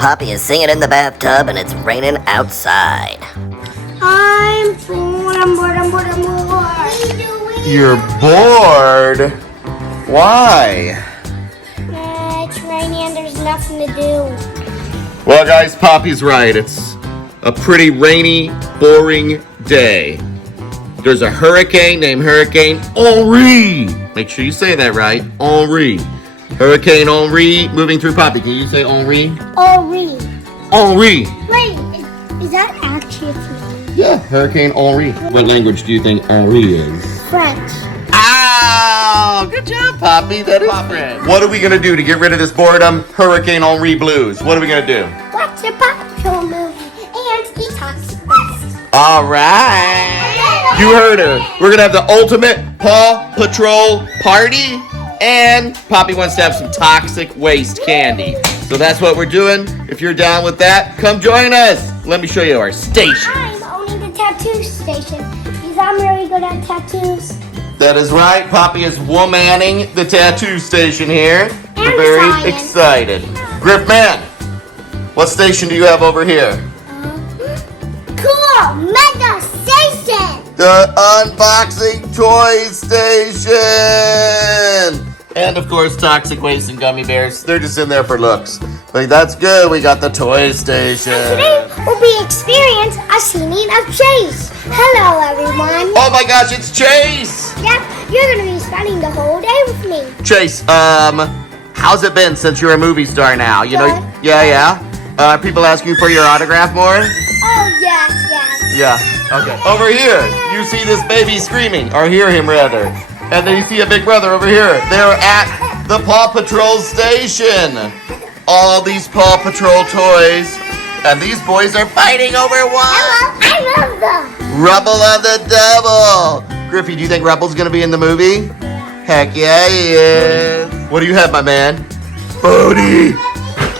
Poppy is singing in the bathtub and it's raining outside. I'm bored. You're bored? Why? It's rainy and there's nothing to do. Well, guys, Poppy's right. It's a pretty rainy, boring day. There's a hurricane named Hurricane Henri. Make sure you say that right. Henri. Hurricane Henri moving through Poppy. Can you say Henri? Henri. Henri. Wait, is that actually a thing? Yeah, Hurricane Henri. What language do you think Henri is? French. Ow! Good job, Poppy. That is French. What are we going to do to get rid of this boredom? Hurricane Henri blues. What are we going to do? Watch a Paw Patrol movie and eat toxic waste. All right. You heard her. We're going to have the ultimate Paw Patrol party. And Poppy wants to have some toxic waste candy. So that's what we're doing. If you're down with that, come join us. Let me show you our station. I'm owning the tattoo station because I'm really good at tattoos. That is right. Poppy is womaning the tattoo station here. We're And very science. excited. Grip Man, what station do you have over here? Cool mega station. The unboxing toy station. And of course, toxic waste and gummy bears. They're just in there for looks. But that's good. We got the toy station. Today will be experience a scene of Chase. Hello everyone. Oh my gosh, it's Chase. Yep, you're gonna be spending the whole day with me. Chase, how's it been since you're a movie star now? You know, Good. yeah. Are people asking you for your autograph more? Oh yes. Yeah. Okay. Over here, you see this baby screaming, or hear him rather. And then you see a big brother over here. They're at the Paw Patrol station. All these Paw Patrol toys. And these boys are fighting over one. I love them. Rubble of the Devil. Griffey, do you think Rubble's gonna be in the movie? Heck yeah, he is. What do you have, my man? Bodie.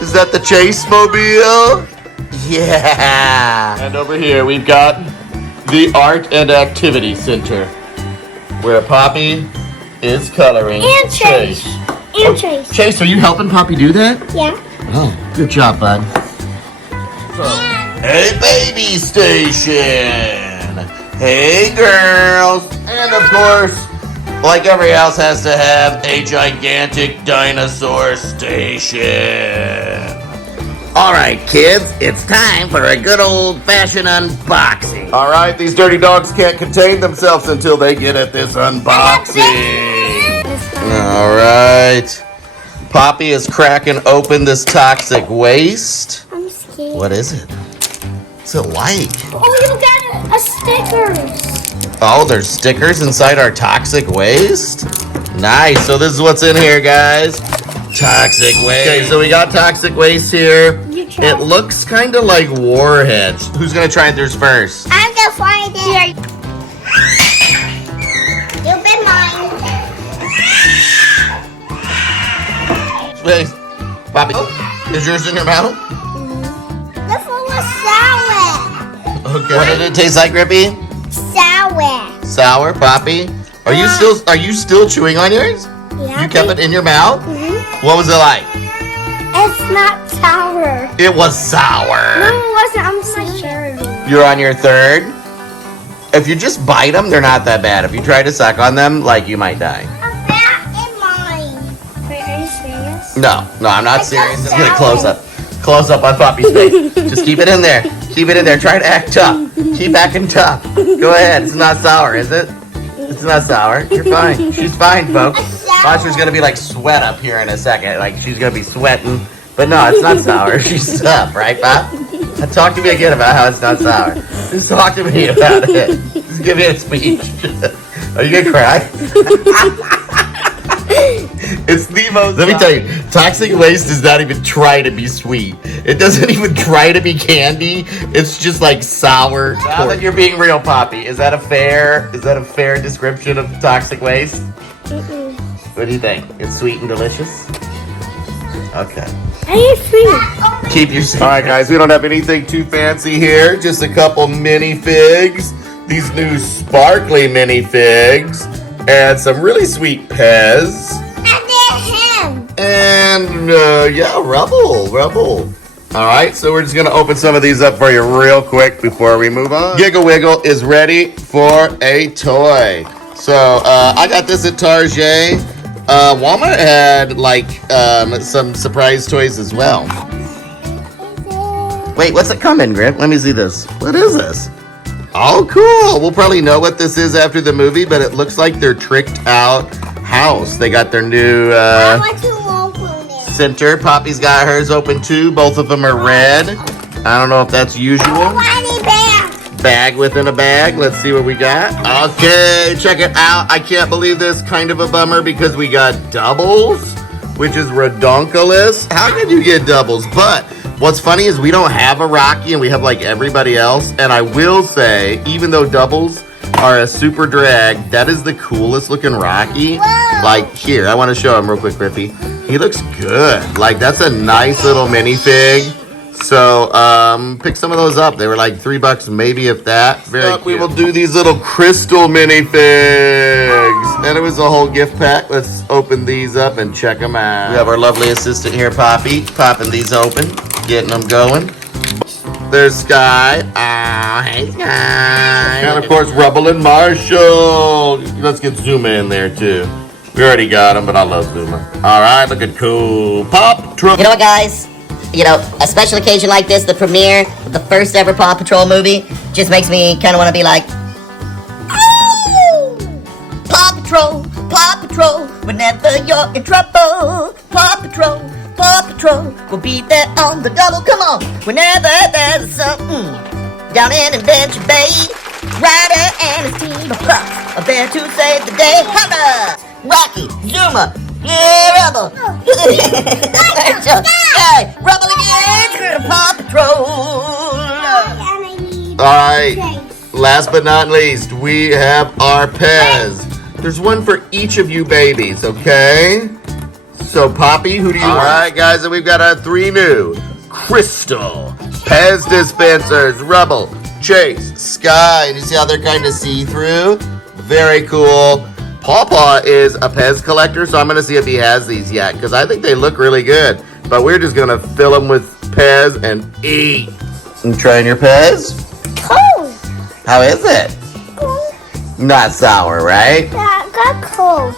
Is that the Chase Mobile? Yeah. And over here we've got the Art and Activity Center, where Poppy is coloring. And Chase. And Chase. Chase, are you helping Poppy do that? Yeah. Oh, good job, bud. Hey, baby station. Hey, girls. And of course, like every house has to have a gigantic dinosaur station. All right, kids, it's time for a good old-fashioned unboxing. All right, these dirty dogs can't contain themselves until they get at this unboxing. All right. Poppy is cracking open this toxic waste. I'm scared. What is it? What's it like? Oh, you got a stickers. Oh, there's stickers inside our toxic waste? Nice. So this is what's in here, guys. Toxic waste. Okay, so we got toxic waste here. You try. It looks kind of like warheads. Who's going to try theirs first? I'm gonna find it. You've been mine. Wait, Poppy, is yours in your mouth? This one was sour. Okay. What did it taste like, Grippy? Sour. Sour, Poppy. Are you still chewing on yours? Yeah. You kept it in your mouth? Mhm. What was it like? It's not sour. It was sour. No, it wasn't. I'm not sure. You're on your third. If you just bite them, they're not that bad. If you try to suck on them, like, you might die. A bat in mine. Wait, are you serious? No, I'm not It's serious. so Just get a sour. close up. Close up on Poppy's face. Just keep it in there. Keep it in there. Try to act tough. Keep acting tough. Go ahead. It's not sour, is it? It's not sour. You're fine. She's fine, folks. Watch, there's gonna be like sweat up here in a second. Like she's gonna be sweating. But no, it's not sour. She's tough, right, Pop? Now talk to me again about how it's not sour. Just talk to me about it. Just give me a speech. Are you gonna cry? It's the most. Let me tell you, toxic waste does not even try to be sweet. It doesn't even try to be candy. It's just like sour. Now that you're being real, Poppy, is that a fair description of toxic waste? Mm-mm. What do you think? It's sweet and delicious? Okay. I need free. Keep your secret. All right, guys, we don't have anything too fancy here. Just a couple Minifigs. These new sparkly Minifigs. And some really sweet Pez. And then him. And, yeah, Rubble. All right, so we're just gonna open some of these up for you real quick before we move on. Giggle Wiggle is ready for a toy. So I got this at Target. Walmart had like some surprise toys as well. Wait, what's it coming, Grip? Let me see this. What is this? Oh, cool. We'll probably know what this is after the movie, but it looks like their tricked out house. They got their new I want to open it. center. Poppy's got hers open too. Both of them are red. I don't know if that's usual. Bunny bag. Bag within a bag. Let's see what we got. Okay, check it out. I can't believe this. Kind of a bummer because we got doubles, which is redonkulous. How could you get doubles? But what's funny is we don't have a Rocky and we have like everybody else. And I will say, even though doubles are a super drag, that is the coolest looking Rocky. Whoa. Like here, I want to show him real quick, Griffey. He looks good. Like that's a nice little minifig. So pick some of those up. They were like $3, maybe if that. Very cute. We will do these little crystal minifigs. And it was a whole gift pack. Let's open these up and check them out. We have our lovely assistant here, Poppy, popping these open, getting them going. There's Sky. Ah, hey Sky. And of course, Rubble and Marshall. Let's get Zuma in there too. We already got him, but I love Zuma. All right, looking cool. Paw Patrol. You know what, guys? You know, a special occasion like this, the premiere of the first ever Paw Patrol movie, just makes me kind of want to be like, oh! Paw Patrol, whenever you're in trouble. Paw Patrol, will be there on the double. Come on, whenever there's something down in Adventure Bay, Ryder and his team of pups are there to save the day. Holla! Rocky, Zuma, yeah, Rubble. Hey, Rubble again, Paw Patrol. And I need All right, Chase. last but not least, we have our Pez. There's one for each of you babies, okay? So, Poppy, who do you want? All right, guys, and we've got our 3 new Crystal Pez dispensers. Rubble, Chase, Sky. And you see how they're kind of see-through? Very cool. Paw is a Pez collector, so I'm going to see if he has these yet, because I think they look really good. But we're just going to fill them with Pez and eat. You trying your Pez? Cold. How is it? Cold. Not sour, right? Yeah, got cold.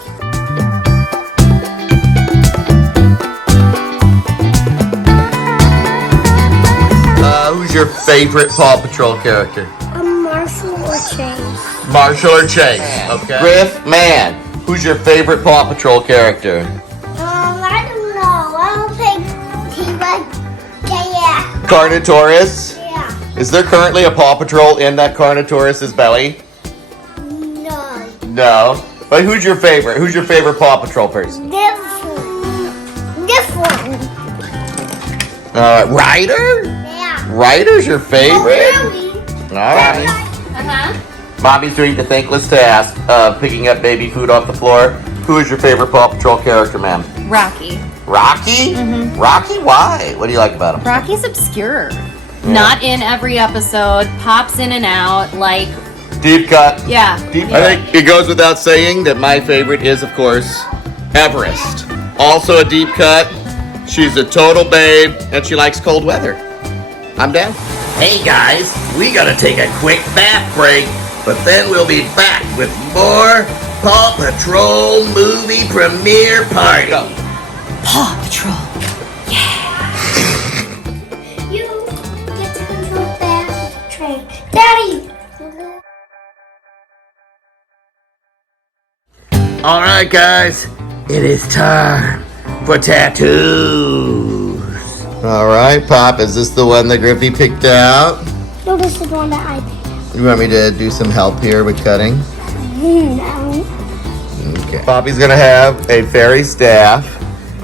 Who's your favorite Paw Patrol character? Marshall or Chase. Marshall or Chase? Okay. Griff, man, who's your favorite Paw Patrol character? I don't know. I'll pick T-Rex. Yeah. Carnotaurus? Yeah. Is there currently a Paw Patrol in that Carnotaurus's belly? No. No. But who's your favorite? Who's your favorite Paw Patrol person? This one. Ryder? Yeah. Ryder's your favorite? Oh, really? All right. Uh-huh. Mommy's doing the thankless task of picking up baby food off the floor. Who is your favorite Paw Patrol character, ma'am? Rocky. Rocky? Mm-hmm. Rocky? Why? What do you like about him? Rocky's obscure. Not in every episode. Pops in and out. Like, Deep cut. yeah. I think it goes without saying that my favorite is, of course, Everest. Also a deep cut. She's a total babe, and she likes cold weather. I'm down. Hey guys, we gotta take a quick bath break, but then we'll be back with more Paw Patrol movie premiere party. Paw Patrol. You get to control that train. Daddy! Alright guys, it is time for tattoos. Alright, Pop, is this the one that Griffey picked out? No, this is the one that I picked. You want me to do some help here with cutting? No. Okay. Poppy's gonna have a fairy staff.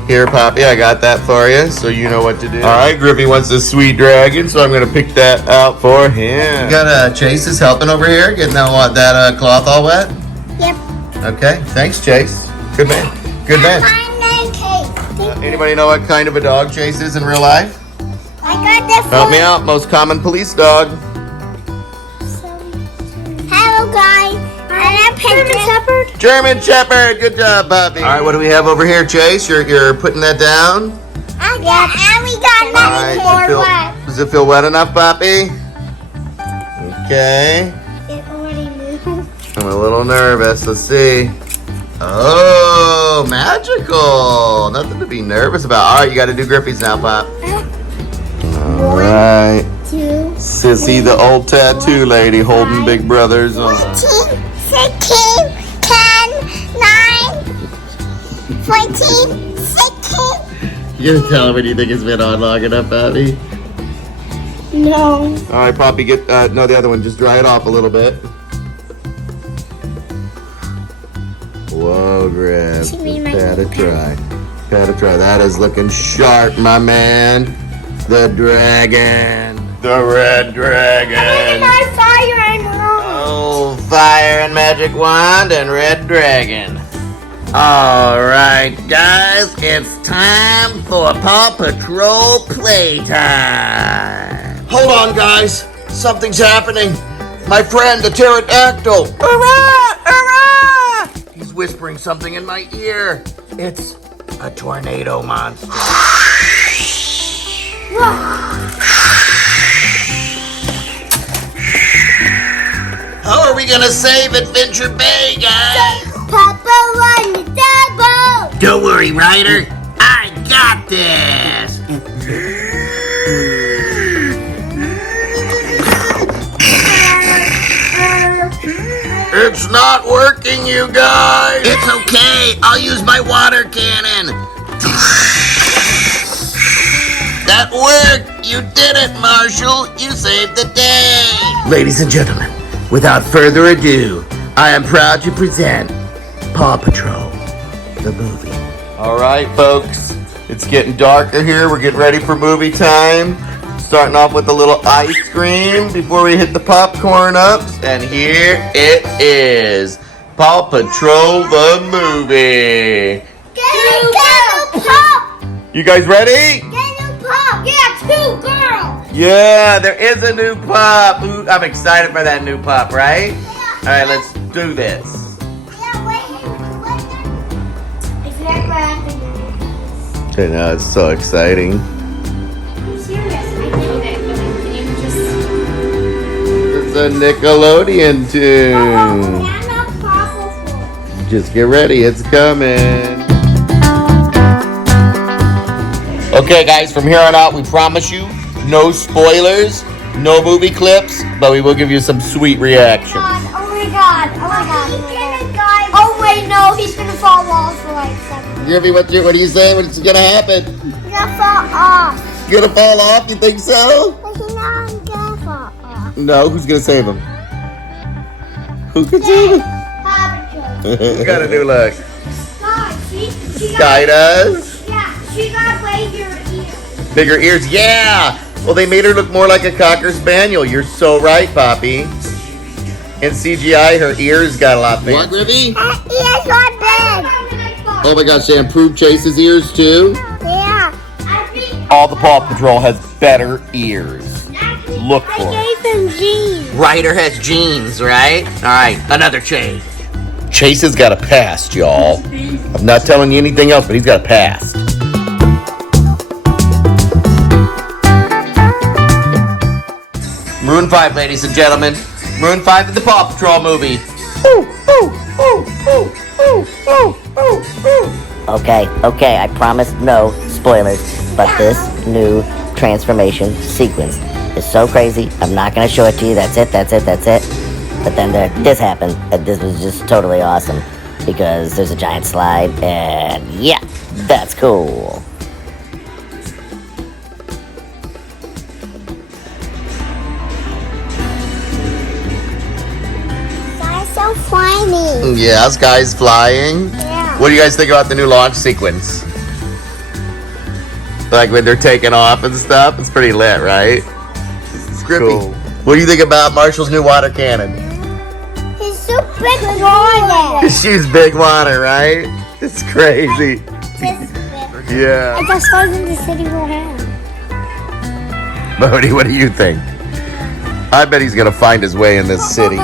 Here, Poppy, I got that for you, so you know what to do. Alright, Griffey wants a sweet dragon, so I'm gonna pick that out for him. You got Chase is helping over here, getting that cloth all wet? Yep. Okay, thanks, Chase. Good man. Good man. My name Kate. Anybody know what kind of a dog Chase is in real life? I got this Help one. me out. Most common police dog. Hello, guys. I'm a German Shepherd. German Shepherd. Good job, Poppy. All right, what do we have over here, Chase? You're putting that down. Yeah, and we got nothing more wet. Does it feel wet enough, Poppy? Okay. It already moved. I'm a little nervous. Let's see. Oh, magical. Nothing to be nervous about. All right, you got to do grippies now, Pop. All right. 2, Sissy, the old tattoo lady, holding Big Brother's arm. 14, 16, 10, 9, 14, 16. You gonna tell her when you think it's been on long enough, Poppy? No. All right, Poppy, get no, the other one. Just dry it off a little bit. Whoa, Griff. Should we make Gotta it try. Gotta try. That is looking sharp, my man. The dragon. The red dragon. My fire and Oh, fire and magic wand and red dragon. All right, guys, it's time for Paw Patrol playtime. Hold on, guys. Something's happening. My friend, the pterodactyl. Hurrah! Hurrah! He's whispering something in my ear. It's a tornado monster. How are we gonna save Adventure Bay, guys? Papa won the double. Don't worry, Ryder. I got this. It's not working, you guys. It's okay. I'll use my water cannon. That worked. You did it, Marshall. You saved the day. Ladies and gentlemen, without further ado, I am proud to present Paw Patrol, the movie. All right, folks. It's getting darker here. We're getting ready for movie time. Starting off with a little ice cream before we hit the popcorn ups. And here it is. Paw Patrol, the movie. Get a pop. You guys ready? Get a pop. Yeah, 2 girls. Yeah, there is a new pup. Ooh, I'm excited for that new pup, right? All right, let's do this. Yeah, wait. If you're grabbing I know, it's so exciting. I'm serious. I know that, but can you just... It's a Nickelodeon tune. Just get ready, it's coming. Okay, guys, from here on out, we promise you no spoilers, no movie clips, but we will give you some sweet reactions. Oh my god. Oh wait, no, he's gonna fall off for like 7 minutes. Griffey, what do you say? What's gonna happen? He's gonna fall off. You gonna fall off? You think so? But he's not gonna fall off. No, who's gonna save him? Who's gonna save him? Paw We got a new look. Patrol. She Sky does. Yeah, she got bigger ears. Bigger ears, yeah! Well, they made her look more like a Cocker Spaniel. You're so right, Poppy. In CGI, her ears got a lot bigger. What, Griffey? Her ears are big. Oh my gosh, they improved Chase's ears too? Yeah. All the Paw Patrol has better ears. Look for it. I gave him jeans. Ryder has jeans, right? All right, another Chase. Chase has got a past, y'all. I'm not telling you anything else, but he's got a past. Maroon 5, ladies and gentlemen. Maroon 5 is the Paw Patrol movie. Okay, I promise no spoilers, but this new transformation sequence is so crazy, I'm not gonna show it to you, that's it. But then this happened, and this was just totally awesome, because there's a giant slide, and yeah, that's cool. That's so funny. Yeah, Sky's flying. Yeah. What do you guys think about the new launch sequence? Like when they're taking off and stuff? It's pretty lit, right? It's grippy. Cool. What do you think about Marshall's new water cannon? He's so big water. She's big water, right? It's crazy. Yeah. It just goes in the city we're in. Bodie, what do you think? I bet he's gonna find his way in this city.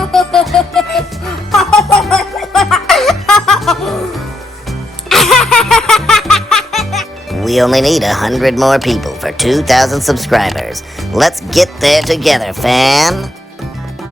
we only need 100 more people for 2,000 subscribers. Let's get there together, fam.